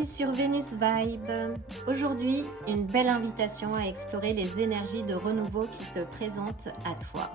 Bienvenue sur Vénus Vibe. Aujourd'hui, une belle invitation à explorer les énergies de renouveau qui se présentent à toi.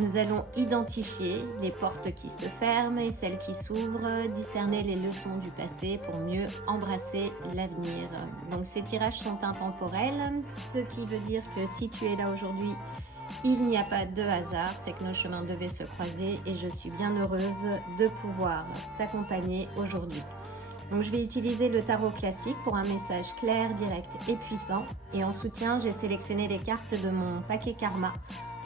Nous allons identifier les portes qui se ferment et celles qui s'ouvrent, discerner les leçons du passé pour mieux embrasser l'avenir. Donc ces tirages sont intemporels, ce qui veut dire que si tu es là aujourd'hui, il n'y a pas de hasard, c'est que nos chemins devaient se croiser et je suis bien heureuse de pouvoir t'accompagner aujourd'hui. Donc je vais utiliser le tarot classique pour un message clair, direct et puissant. Et en soutien, j'ai sélectionné les cartes de mon paquet karma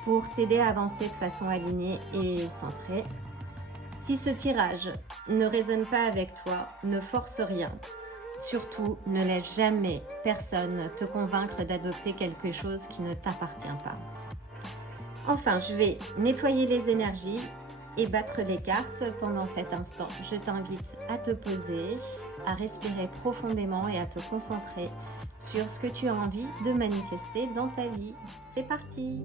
pour t'aider à avancer de façon alignée et centrée. Si ce tirage ne résonne pas avec toi, ne force rien. Surtout, ne laisse jamais personne te convaincre d'adopter quelque chose qui ne t'appartient pas. Enfin, je vais nettoyer les énergies et battre les cartes pendant cet instant. Je t'invite à te poser, à respirer profondément et à te concentrer sur ce que tu as envie de manifester dans ta vie. C'est parti!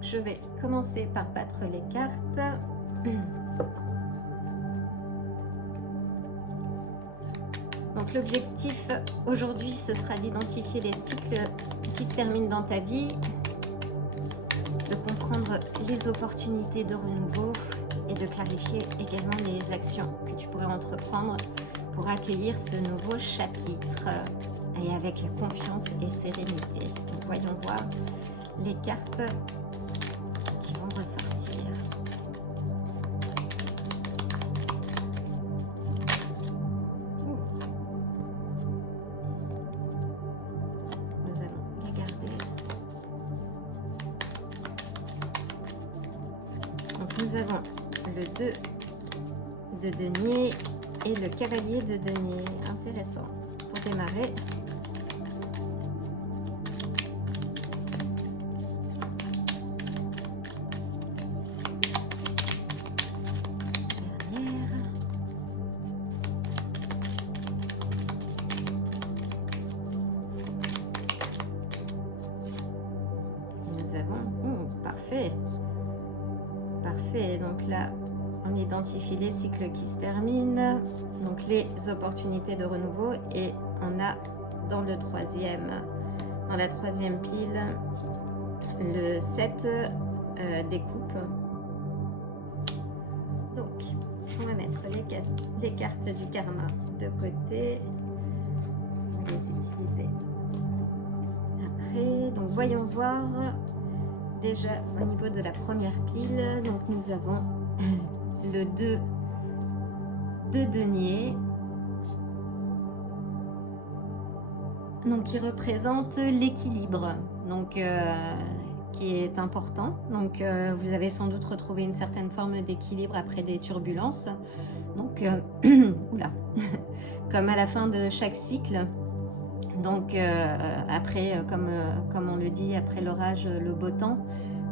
Je vais commencer par battre les cartes. Donc l'objectif aujourd'hui, ce sera d'identifier les cycles qui se terminent dans ta vie, de comprendre les opportunités de renouveau et de clarifier également les actions que tu pourrais entreprendre pour accueillir ce nouveau chapitre et avec confiance et sérénité. Donc voyons voir les cartes ressortir. Nous allons les garder. Donc nous avons le 2 de denier et le cavalier de denier. Intéressant. Pour démarrer. Parfait, donc là on identifie les cycles qui se terminent, donc les opportunités de renouveau, et on a dans la troisième pile le 7 des coupes. Donc on va mettre les cartes du karma de côté, on va les utiliser après. Donc voyons voir. Déjà au niveau de la première pile, donc nous avons le 2 de denier, donc qui représente l'équilibre, donc qui est important. Donc vous avez sans doute retrouvé une certaine forme d'équilibre après des turbulences, donc oula, comme à la fin de chaque cycle. Donc après, comme on le dit, après l'orage, le beau temps.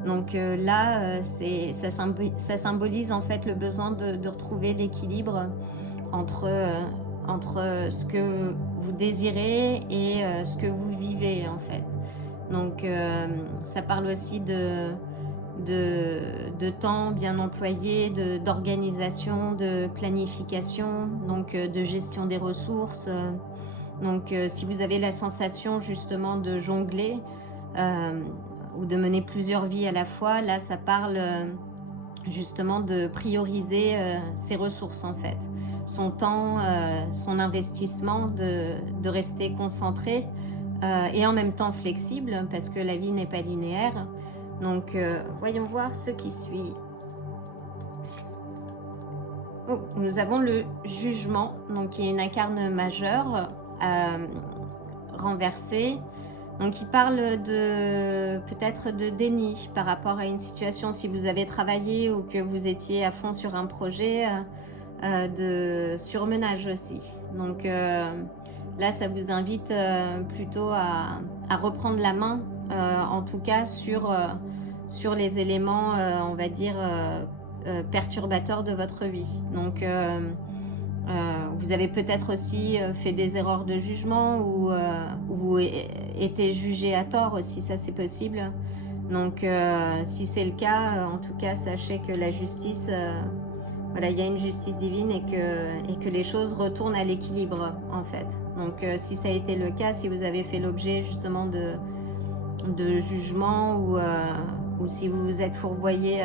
Donc là, ça symbolise en fait le besoin de retrouver l'équilibre entre ce que vous désirez et ce que vous vivez en fait. Donc ça parle aussi de temps bien employé, d'organisation, de planification, donc de gestion des ressources. Donc si vous avez la sensation justement de jongler ou de mener plusieurs vies à la fois, là ça parle justement de prioriser ses ressources en fait, son temps, son investissement, de rester concentré et en même temps flexible parce que la vie n'est pas linéaire. Donc voyons voir ce qui suit. Oh, nous avons le jugement, donc qui est une incarne majeure renversée. Donc il parle de peut-être de déni par rapport à une situation, si vous avez travaillé ou que vous étiez à fond sur un projet, de surmenage aussi. Donc là, ça vous invite plutôt à reprendre la main, en tout cas sur les éléments, on va dire, perturbateurs de votre vie. Donc vous avez peut-être aussi fait des erreurs de jugement ou été jugé à tort aussi, ça c'est possible. Donc si c'est le cas, en tout cas sachez que la justice, voilà, il y a une justice divine et que les choses retournent à l'équilibre en fait. Donc si ça a été le cas, si vous avez fait l'objet justement de jugement ou si vous vous êtes fourvoyé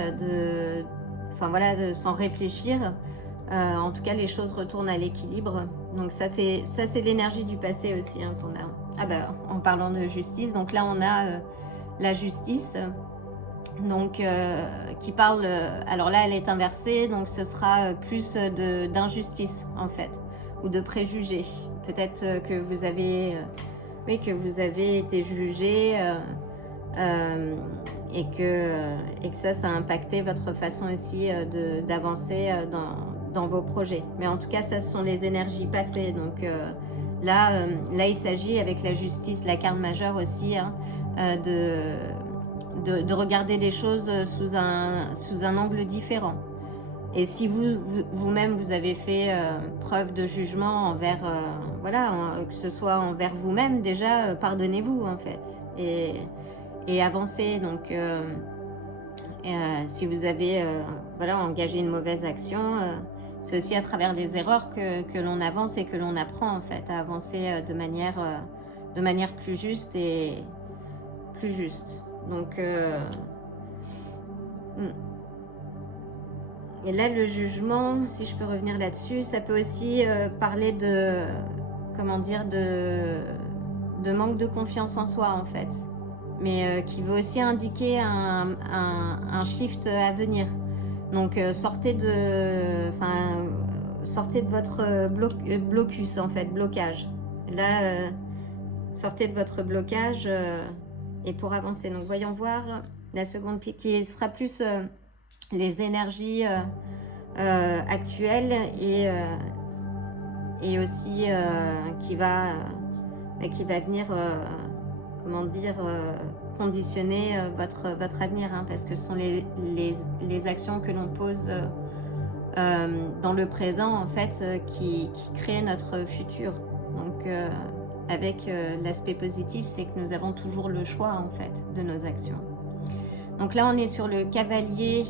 sans réfléchir, en tout cas les choses retournent à l'équilibre. Donc ça c'est l'énergie du passé aussi hein, qu'on a. Ah bah, en parlant de justice, donc là on a la justice, donc qui parle, alors là elle est inversée, donc ce sera plus d'injustice en fait, ou de préjugés. Peut-être que vous avez été jugé et que ça a impacté votre façon aussi d'avancer dans vos projets. Mais en tout cas, ça, ce sont les énergies passées. Donc là, il s'agit avec la justice, la carte majeure aussi, hein, de regarder les choses sous un angle différent. Et si vous-même, vous avez fait preuve de jugement envers, que ce soit envers vous-même, déjà, pardonnez-vous en fait. Et avancez. Donc, si vous avez engagé une mauvaise action, c'est aussi à travers les erreurs que l'on avance et que l'on apprend en fait à avancer de manière plus juste et plus juste. Donc et là le jugement, si je peux revenir là-dessus, ça peut aussi parler de manque de confiance en soi en fait, mais qui veut aussi indiquer un shift à venir. Donc sortez de votre blocus en fait, blocage. Là, sortez de votre blocage et pour avancer. Donc voyons voir la seconde pique qui sera plus les énergies actuelles et aussi qui va venir conditionner votre avenir, hein, parce que ce sont les actions que l'on pose dans le présent en fait qui créent notre futur. Donc avec l'aspect positif, c'est que nous avons toujours le choix en fait de nos actions. Donc là on est sur le cavalier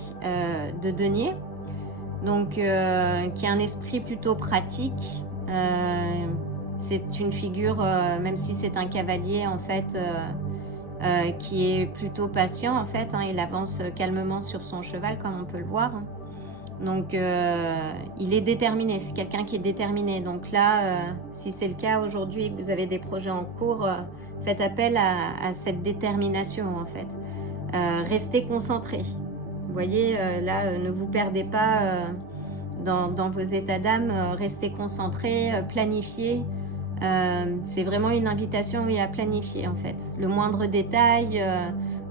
de denier, donc qui a un esprit plutôt pratique. C'est une figure, même si c'est un cavalier en fait, qui est plutôt patient en fait, hein, il avance calmement sur son cheval comme on peut le voir. Donc il est déterminé, c'est quelqu'un qui est déterminé. Donc là, si c'est le cas aujourd'hui et que vous avez des projets en cours, faites appel à cette détermination en fait. Restez concentrés. Vous voyez, là, ne vous perdez pas dans vos états d'âme, restez concentrés, planifiez. C'est vraiment une invitation à planifier en fait. Le moindre détail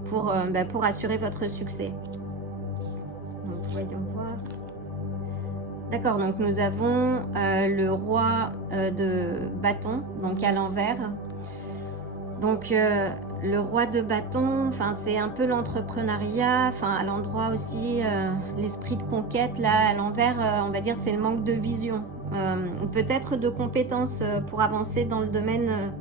pour assurer votre succès. Donc voyons voir. D'accord, donc nous avons le roi de bâton, donc à l'envers. Donc le roi de bâton, c'est un peu l'entrepreneuriat, à l'endroit aussi l'esprit de conquête. Là, à l'envers, on va dire c'est le manque de vision, ou peut-être de compétences pour avancer dans le domaine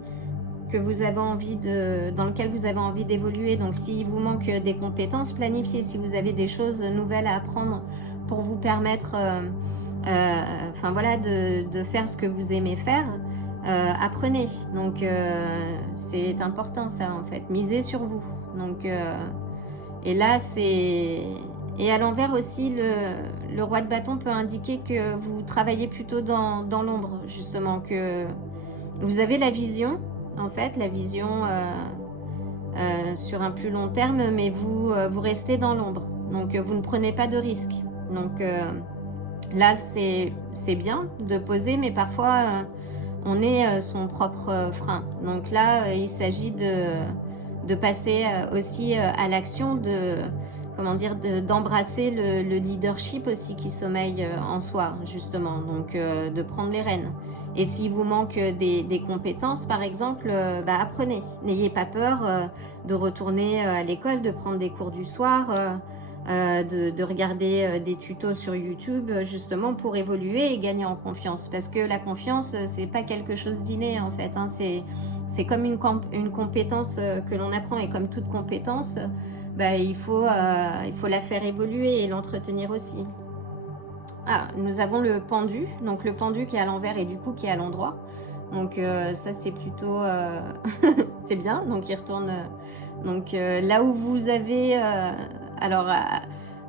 que vous avez envie dans lequel vous avez envie d'évoluer. Donc s'il vous manque des compétences, planifiez. Si vous avez des choses nouvelles à apprendre pour vous permettre de faire ce que vous aimez faire, apprenez. Donc c'est important ça en fait, misez sur vous. Donc et là c'est, et à l'envers aussi le roi de bâton peut indiquer que vous travaillez plutôt dans l'ombre, justement, que vous avez la vision en fait, la vision sur un plus long terme, mais vous restez dans l'ombre, donc vous ne prenez pas de risques. Donc là c'est bien de poser, mais parfois on est son propre frein. Donc là, il s'agit de passer aussi à l'action, comment dire, d'embrasser le leadership aussi qui sommeille en soi, justement, donc de prendre les rênes. Et s'il vous manque des compétences, par exemple, apprenez. N'ayez pas peur de retourner à l'école, de prendre des cours du soir, de regarder des tutos sur YouTube, justement pour évoluer et gagner en confiance. Parce que la confiance, c'est pas quelque chose d'inné en fait, hein. C'est comme une compétence que l'on apprend, et comme toute compétence, il faut la faire évoluer et l'entretenir aussi. Ah, nous avons le pendu, donc le pendu qui est à l'envers et du coup qui est à l'endroit. Donc ça c'est plutôt, c'est bien, donc il retourne. Donc là où vous avez,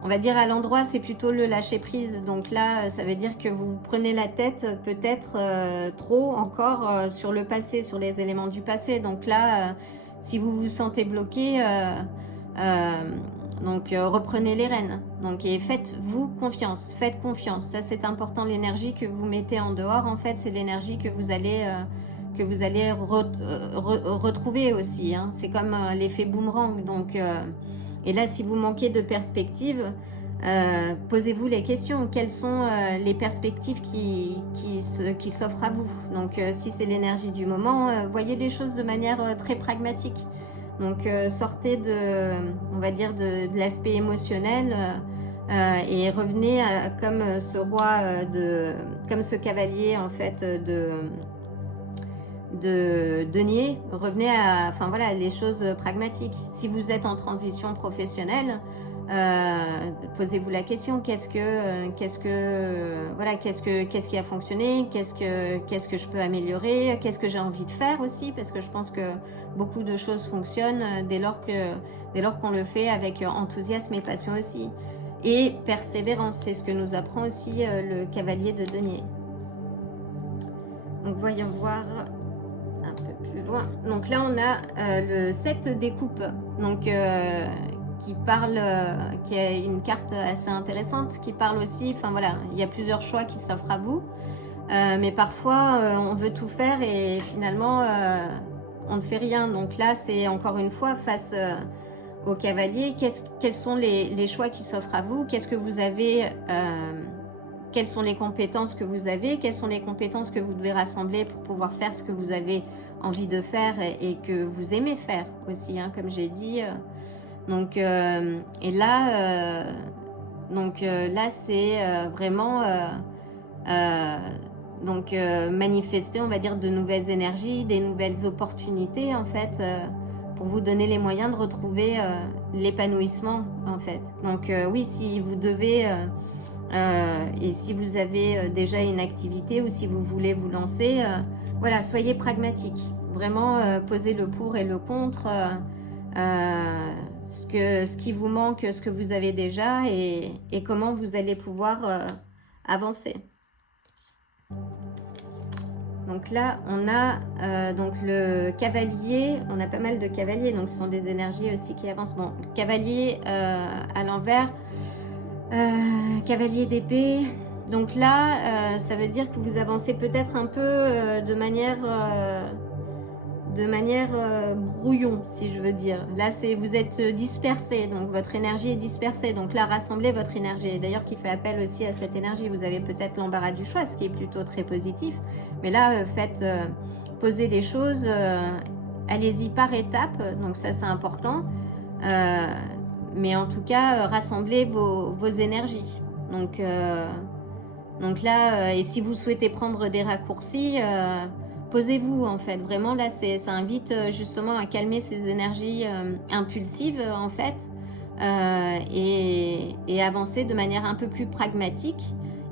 on va dire à l'endroit c'est plutôt le lâcher prise. Donc là ça veut dire que vous prenez la tête peut-être trop encore sur le passé, sur les éléments du passé. Donc là si vous vous sentez bloqué, reprenez les rênes. Donc, et faites-vous confiance. Faites confiance. Ça, c'est important. L'énergie que vous mettez en dehors, en fait, c'est l'énergie que vous allez retrouver aussi. Hein. C'est comme l'effet boomerang. Donc, et là, si vous manquez de perspective, posez-vous les questions. Quelles sont les perspectives qui s'offrent à vous? Donc, si c'est l'énergie du moment, voyez les choses de manière très pragmatique. Donc sortez on va dire de l'aspect émotionnel et revenez comme ce roi, comme ce cavalier en fait de denier. Revenez à, les choses pragmatiques. Si vous êtes en transition professionnelle, posez-vous la question, qu'est-ce qui a fonctionné, qu'est-ce que je peux améliorer, qu'est-ce que j'ai envie de faire aussi, parce que je pense que beaucoup de choses fonctionnent dès lors qu'on le fait avec enthousiasme et passion aussi. Et persévérance, c'est ce que nous apprend aussi le cavalier de denier. Donc voyons voir un peu plus loin. Donc là on a le 7 des coupes, donc qui est une carte assez intéressante, qui parle aussi, il y a plusieurs choix qui s'offrent à vous, mais parfois on veut tout faire et finalement on ne fait rien. Donc là c'est encore une fois face au cavalier, quels sont les choix qui s'offrent à vous, qu'est-ce que vous avez, quelles sont les compétences que vous avez, quelles sont les compétences que vous devez rassembler pour pouvoir faire ce que vous avez envie de faire et que vous aimez faire aussi, hein, comme j'ai dit. Donc, et là, là c'est vraiment manifester, on va dire, de nouvelles énergies, des nouvelles opportunités, en fait, pour vous donner les moyens de retrouver l'épanouissement, en fait. Donc, oui, si vous devez, et si vous avez déjà une activité ou si vous voulez vous lancer, voilà, soyez pragmatique. Vraiment, posez le pour et le contre. Ce qui vous manque, ce que vous avez déjà et comment vous allez pouvoir avancer. Donc là, on a donc le cavalier, on a pas mal de cavaliers, donc ce sont des énergies aussi qui avancent. Bon, cavalier à l'envers, cavalier d'épée. Donc là, ça veut dire que vous avancez peut-être un peu de manière brouillon, si je veux dire. Là, vous êtes dispersé, donc votre énergie est dispersée. Donc là, rassemblez votre énergie. D'ailleurs, qui fait appel aussi à cette énergie. Vous avez peut-être l'embarras du choix, ce qui est plutôt très positif. Mais là, posez les choses, allez-y par étapes. Donc ça, c'est important. Mais en tout cas, rassemblez vos énergies. Donc là, et si vous souhaitez prendre des raccourcis, posez-vous en fait. Vraiment là, ça invite justement à calmer ces énergies impulsives en fait et avancer de manière un peu plus pragmatique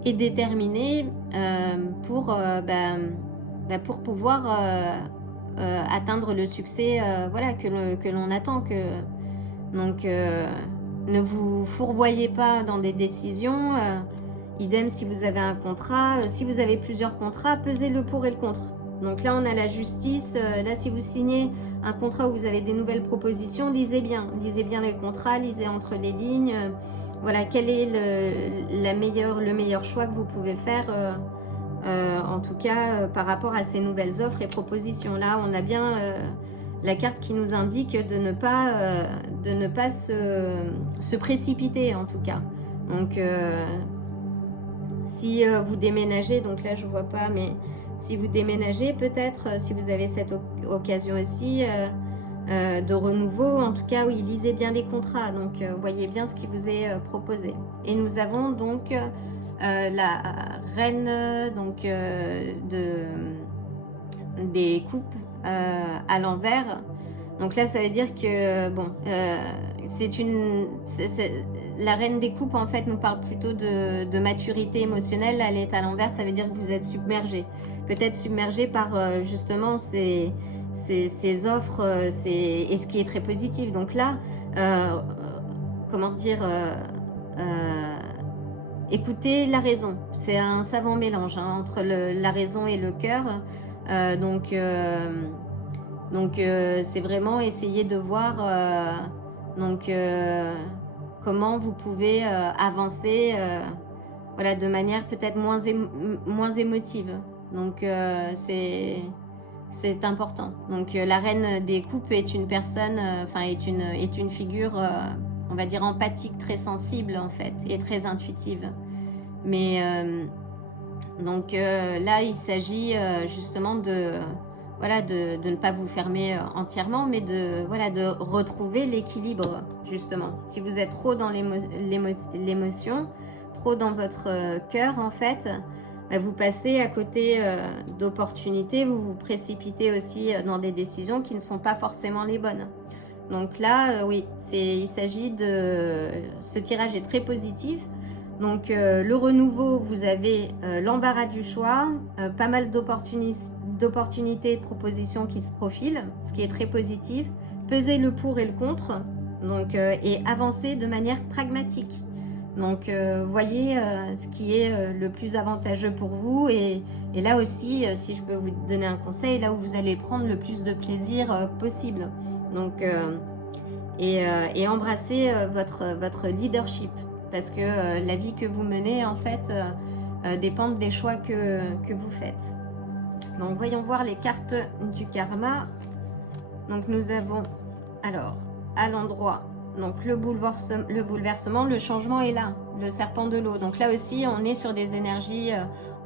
et déterminée pour pouvoir atteindre le succès que l'on attend. Donc ne vous fourvoyez pas dans des décisions. Idem si vous avez un contrat, si vous avez plusieurs contrats, pesez le pour et le contre. Donc là, on a la justice. Là, si vous signez un contrat où vous avez des nouvelles propositions, lisez bien les contrats, lisez entre les lignes. Voilà, quel est le meilleur choix que vous pouvez faire en tout cas par rapport à ces nouvelles offres et propositions. Là, on a bien la carte qui nous indique de ne pas se précipiter en tout cas. Donc, si vous déménagez, donc là je vois pas, mais si vous déménagez peut-être, si vous avez cette occasion aussi de renouveau, en tout cas oui, lisez bien les contrats, donc voyez bien ce qui vous est proposé. Et nous avons donc la reine donc, des coupes à l'envers. Donc là ça veut dire que bon, la reine des coupes en fait nous parle plutôt de maturité émotionnelle. Elle est à l'envers, ça veut dire que vous êtes submergé, peut-être submergé par justement ces offres, et ce qui est très positif. Donc là, comment dire, écoutez la raison. C'est un savant mélange hein, entre la raison et le cœur. Donc c'est vraiment essayer de voir comment vous pouvez avancer voilà, de manière peut-être moins émotive. Donc c'est important. Donc la reine des coupes est une personne, est une figure, on va dire empathique, très sensible en fait, et très intuitive. Mais donc là, il s'agit justement de ne pas vous fermer entièrement, mais de retrouver l'équilibre, justement. Si vous êtes trop dans l'émotion, trop dans votre cœur, en fait, vous passez à côté d'opportunités, vous vous précipitez aussi dans des décisions qui ne sont pas forcément les bonnes. Donc là, oui, il s'agit de... Ce tirage est très positif. Donc le renouveau, vous avez l'embarras du choix, pas mal d'opportunités, de propositions qui se profilent, ce qui est très positif. Peser le pour et le contre, donc, et avancer de manière pragmatique. Donc voyez ce qui est le plus avantageux pour vous, et là aussi, si je peux vous donner un conseil, là où vous allez prendre le plus de plaisir possible. Donc, et embrasser votre leadership. Parce que la vie que vous menez, en fait, dépend des choix que vous faites. Donc, voyons voir les cartes du karma. Donc, nous avons, alors, à l'endroit, donc le bouleversement, le changement est là, le serpent de l'eau. Donc là aussi, on est sur des énergies,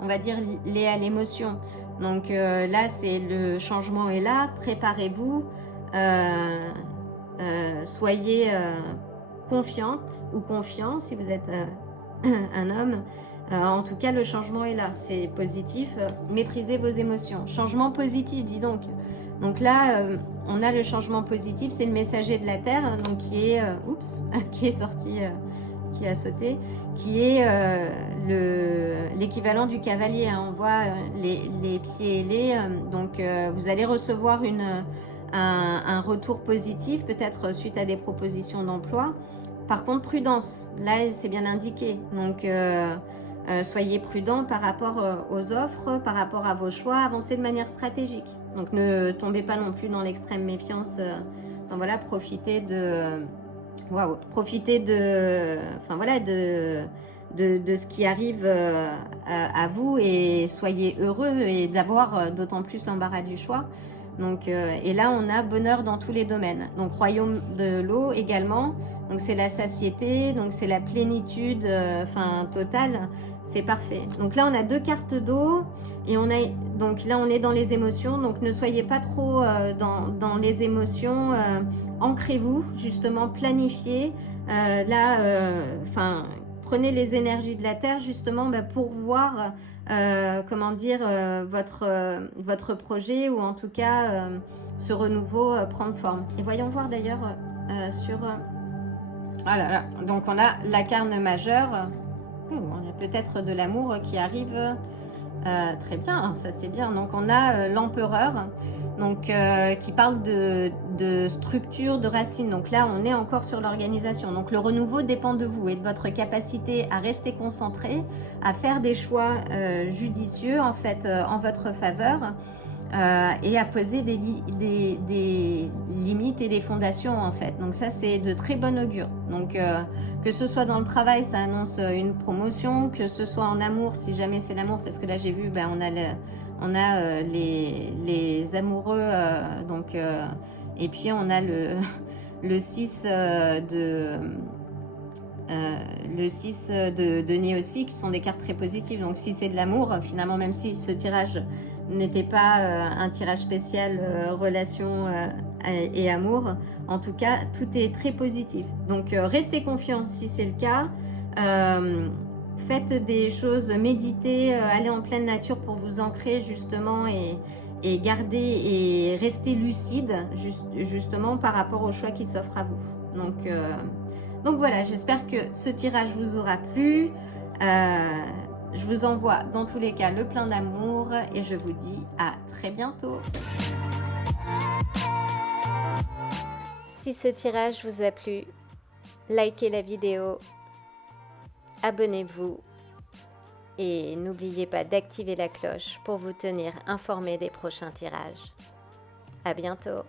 on va dire, liées à l'émotion. Donc là, c'est le changement est là, préparez-vous, soyez... confiante ou confiant si vous êtes un homme. En tout cas, le changement est là, c'est positif. Maîtrisez vos émotions. Changement positif, dis donc. Donc là, on a le changement positif, c'est le messager de la Terre, donc qui est, qui est sorti, qui a sauté, qui est l'équivalent du cavalier. Hein. On voit les pieds ailés, donc vous allez recevoir un retour positif, peut-être suite à des propositions d'emploi. Par contre, prudence, là c'est bien indiqué, donc soyez prudent par rapport aux offres, par rapport à vos choix, avancez de manière stratégique. Donc ne tombez pas non plus dans l'extrême méfiance, enfin voilà, profitez de ce qui arrive à vous, et soyez heureux, et d'avoir d'autant plus l'embarras du choix. Donc, et là, on a bonheur dans tous les domaines. Donc, royaume de l'eau également. Donc, c'est la satiété, donc c'est la plénitude, totale. C'est parfait. Donc là, on a 2 cartes d'eau, et donc là, on est dans les émotions. Donc, ne soyez pas trop dans les émotions. Ancrez-vous, justement, planifiez. Prenez les énergies de la Terre, justement, pour voir... votre projet, ou en tout cas ce renouveau prendre forme. Et voyons voir d'ailleurs sur ah là là, donc on a la carne majeure. On a peut-être de l'amour qui arrive. Très bien, ça c'est bien. Donc on a l'empereur, donc qui parle de structure, de racines. Donc là on est encore sur l'organisation. Donc le renouveau dépend de vous et de votre capacité à rester concentré, à faire des choix judicieux en fait en votre faveur. et à poser des limites et des fondations en fait. Donc ça c'est de très bon augure. Donc que ce soit dans le travail, ça annonce une promotion, que ce soit en amour, si jamais c'est l'amour, parce que là j'ai vu, ben, on a les amoureux, donc, et puis on a le 6 le 6 de nez aussi, qui sont des cartes très positives. Donc si c'est de l'amour, finalement, même si ce tirage n'était pas un tirage spécial relation et amour, en tout cas, tout est très positif. Donc restez confiants si c'est le cas. Faites des choses, méditez, allez en pleine nature pour vous ancrer justement et garder et rester lucide justement par rapport au choix qui s'offre à vous. Donc voilà, j'espère que ce tirage vous aura plu. Je vous envoie dans tous les cas le plein d'amour et je vous dis à très bientôt. Si ce tirage vous a plu, likez la vidéo, abonnez-vous et n'oubliez pas d'activer la cloche pour vous tenir informé des prochains tirages. À bientôt.